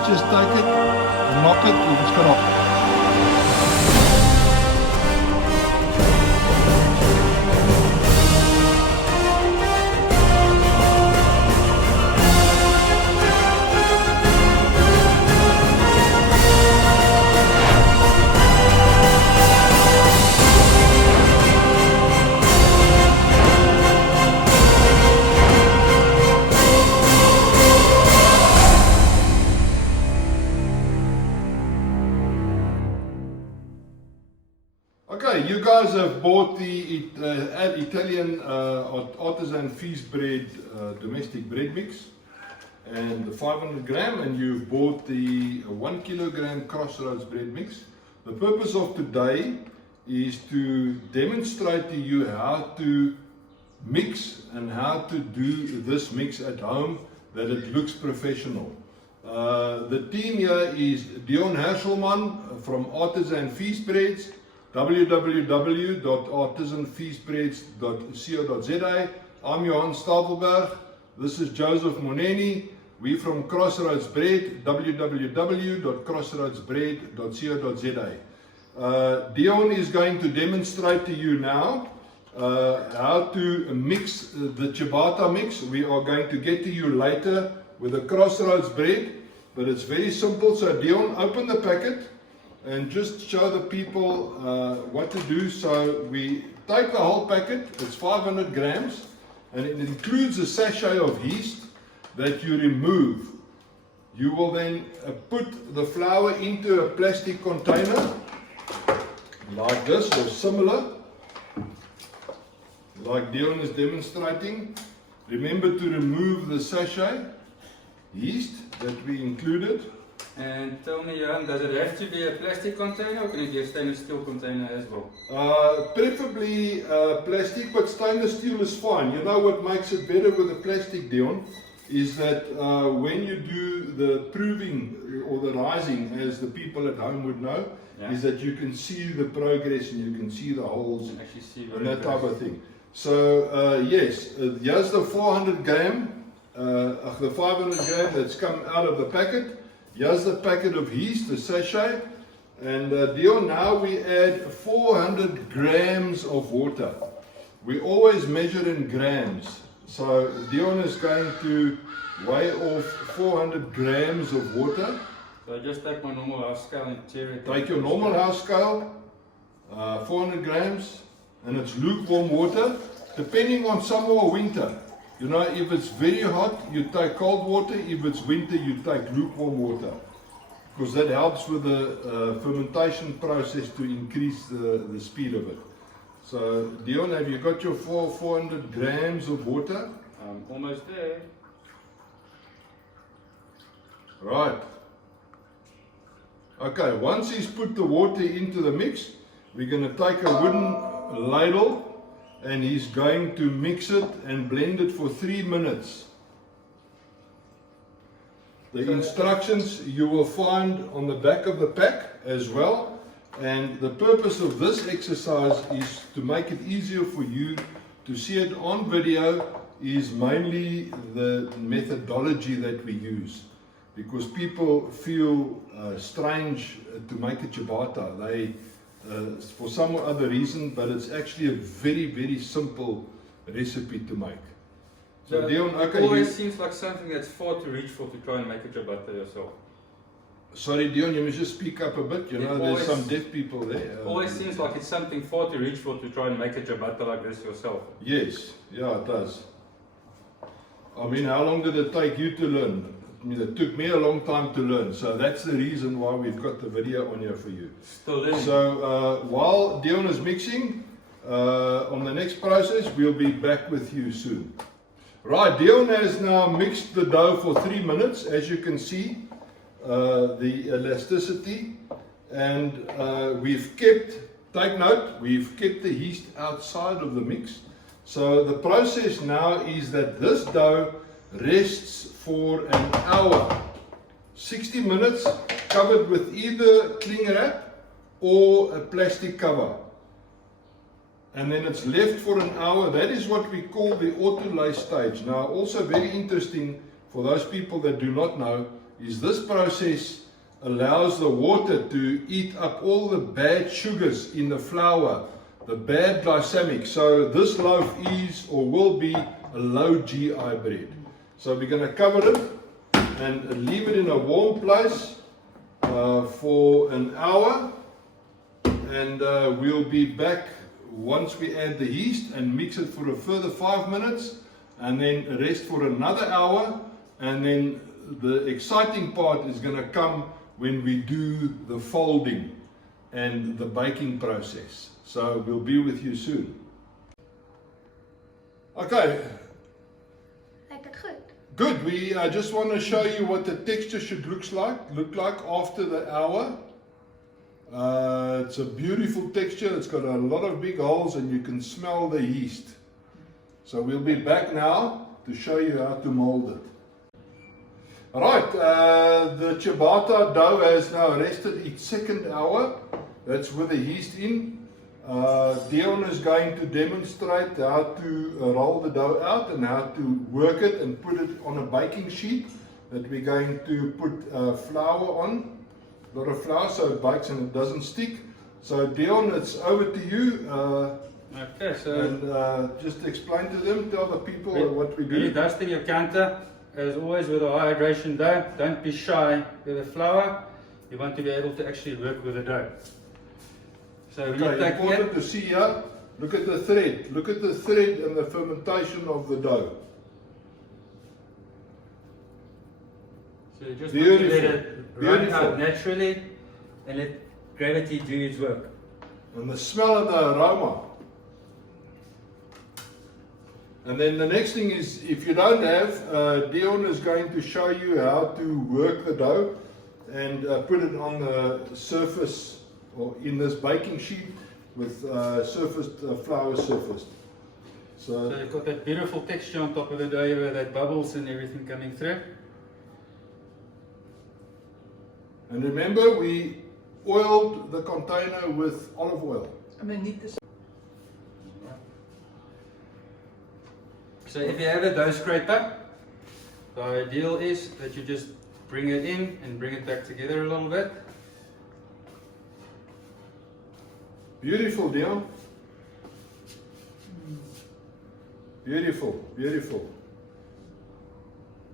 let's just take it, knock it, we're just gonna... Okay, you guys have bought the Italian Artisan feast bread domestic bread mix and the 500 gram, and you've bought the 1 kilogram Crossroads bread mix. The purpose of today is to demonstrate to you how to mix and how to do this mix at home that it looks professional. The team here is Dion Herschelman from Artisan Feast Breads, www.artisanfeastbreads.co.za. I'm Johan Stapelberg. This is Joseph Moneni. We're from Crossroads Bread, www.crossroadsbread.co.za. Dion is going to demonstrate to you now how to mix the ciabatta mix. We are going to get to you later with the Crossroads bread, but it's very simple. So Dion, open the packet and just show the people what to do. So we take the whole packet, it's 500 grams, and it includes a sachet of yeast that you remove. You will then put the flour into a plastic container like this or similar, like Dion is demonstrating. Remember to remove the sachet yeast that we included. And tell me, Johan, does it have to be a plastic container or can it be a stainless steel container as well? Preferably plastic, but stainless steel is fine. You know what makes it better with the plastic, Dion, is that when you do the proving or the rising, as the people at home would know, is that you can see the progress and you can see the holes and that type of thing. So yes, here's the 400 gram, the 500 gram that's come out of the packet. Here's the packet of yeast, the sachet, and Dion, now we add 400 grams of water. We always measure in grams, so Dion is going to weigh off 400 grams of water. So I just take my normal house scale and tear it. Take your normal house scale, 400 grams, and it's lukewarm water, depending on summer or winter. You know, if it's very hot, you take cold water. If it's winter, you take lukewarm water, because that helps with the fermentation process to increase the speed of it. So, Dion, have you got your 400 grams of water? I'm almost there. Right. Okay, once he's put the water into the mix, we're going to take a wooden ladle and he's going to mix it and blend it for 3 minutes. The instructions you will find on the back of the pack as well. And the purpose of this exercise is to make it easier for you to see it on video, is mainly the methodology that we use. Because people feel strange to make a ciabatta. They for some other reason, but it's actually a very, very simple recipe to make. So Dion, okay, it always seems like something that's far to reach for to try and make a ciabatta yourself. Sorry Dion, you must just speak up a bit, you know, there's some deaf people there. It always seems like it's something far to reach for to try and make a ciabatta like this yourself. Yes, yeah, it does. I mean, how long did it take you to learn? I mean, it took me a long time to learn, so that's the reason why we've got the video on here for you. Still learning. So while Dion is mixing, on the next process, we'll be back with you soon. Right, Dion has now mixed the dough for 3 minutes, as you can see, the elasticity, and we've kept, take note, we've kept the yeast outside of the mix. So the process now is that this dough rests for an hour, 60 minutes, covered with either cling wrap or a plastic cover. And then it's left for an hour. That is what we call the autolay stage. Now, also very interesting for those people that do not know, is this process allows the water to eat up all the bad sugars in the flour, the bad glycemic. So this loaf is or will be a low GI bread. So we're going to cover it and leave it in a warm place for an hour, and we'll be back once we add the yeast and mix it for a further 5 minutes, and then rest for another hour, and then the exciting part is going to come when we do the folding and the baking process. So we'll be with you soon. Okay. Good. We just want to show you what the texture should look like after the hour. It's a beautiful texture. It's got a lot of big holes and you can smell the yeast. So we'll be back now to show you how to mold it. Alright, the ciabatta dough has now rested its second hour. That's with the yeast in. Dion is going to demonstrate how to roll the dough out and how to work it and put it on a baking sheet that we're going to put flour on. A lot of flour so it bakes and it doesn't stick. So Dion, it's over to you. Okay, so and just explain to them, tell the people what we do. When you're dusting your counter, as always with a high hydration dough, don't be shy with the flour. You want to be able to actually work with the dough. So okay, important to see here, look at the thread. Look at the thread and the fermentation of the dough. So you just want to let it run out naturally and let gravity do its work. And the smell and the aroma. And then the next thing is, if you don't have, Dion is going to show you how to work the dough and put it on the surface or in this baking sheet with flour surfaced. So you've got that beautiful texture on top of the dough where that bubbles and everything coming through. And remember, we oiled the container with olive oil. So if you have a dough scraper, the ideal is that you just bring it in and bring it back together a little bit. Beautiful, Dion. Beautiful, beautiful.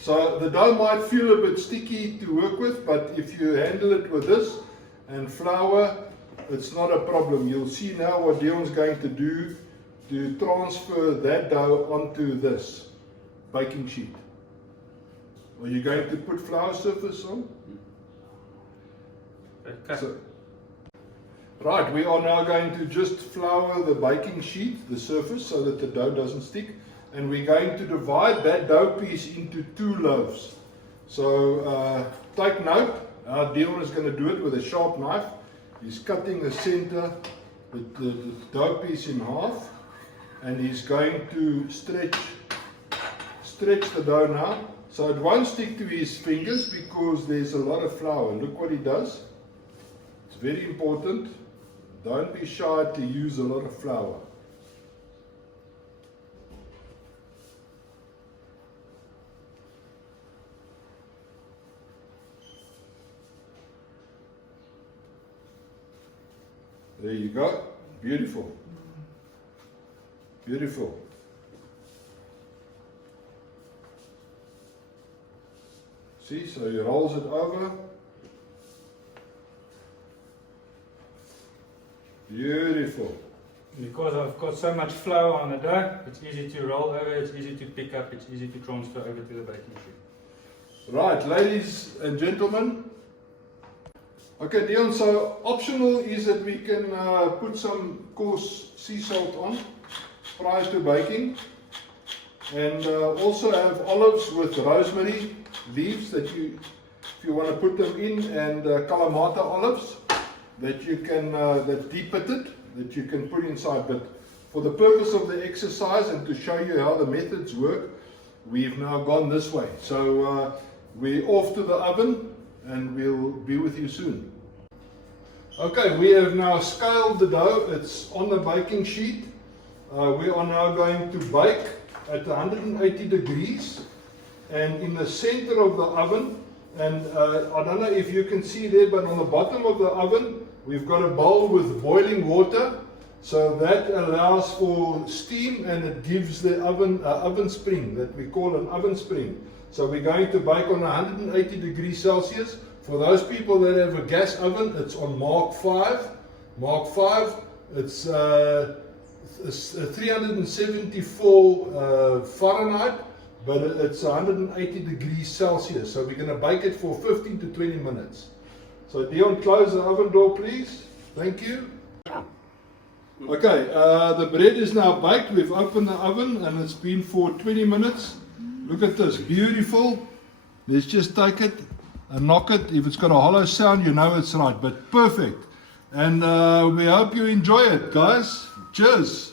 So the dough might feel a bit sticky to work with, but if you handle it with this and flour, it's not a problem. You'll see now what Dion's going to do to transfer that dough onto this baking sheet. Are you going to put flour surface on? Okay. So, right, we are now going to just flour the baking sheet, the surface, so that the dough doesn't stick. And we're going to divide that dough piece into 2 loaves. So take note, Dion is going to do it with a sharp knife. He's cutting the center, the dough piece in half. And he's going to stretch the dough now. So it won't stick to his fingers because there's a lot of flour. Look what he does. It's very important. Don't be shy to use a lot of flour. There you go. Beautiful. Beautiful. See, so he rolls it over. Beautiful. Because I've got so much flour on the dough, it's easy to roll over, it's easy to pick up, it's easy to transfer over to the baking sheet. Right, ladies and gentlemen. Okay, Dion, so optional is that we can put some coarse sea salt on prior to baking. And also have olives with rosemary leaves that if you want to put them in, and Kalamata olives that you can, that's deep pitted, that you can put inside. But for the purpose of the exercise and to show you how the methods work, we've now gone this way. So we're off to the oven and we'll be with you soon. Okay, we have now scaled the dough. It's on the baking sheet. We are now going to bake at 180 degrees, and in the center of the oven And I don't know if you can see there, but on the bottom of the oven, we've got a bowl with boiling water. So that allows for steam, and it gives the oven oven spring that we call an oven spring. So we're going to bake on 180 degrees Celsius. For those people that have a gas oven, it's on Mark 5. Mark 5, it's 374 Fahrenheit, but it's 180 degrees Celsius. So we're going to bake it for 15 to 20 minutes. So Dion, close the oven door, please. Thank you. Okay, the bread is now baked. We've opened the oven and it's been for 20 minutes. Look at this, beautiful. Let's just take it and knock it. If it's got a hollow sound, you know it's right, but perfect. And we hope you enjoy it, guys. Cheers.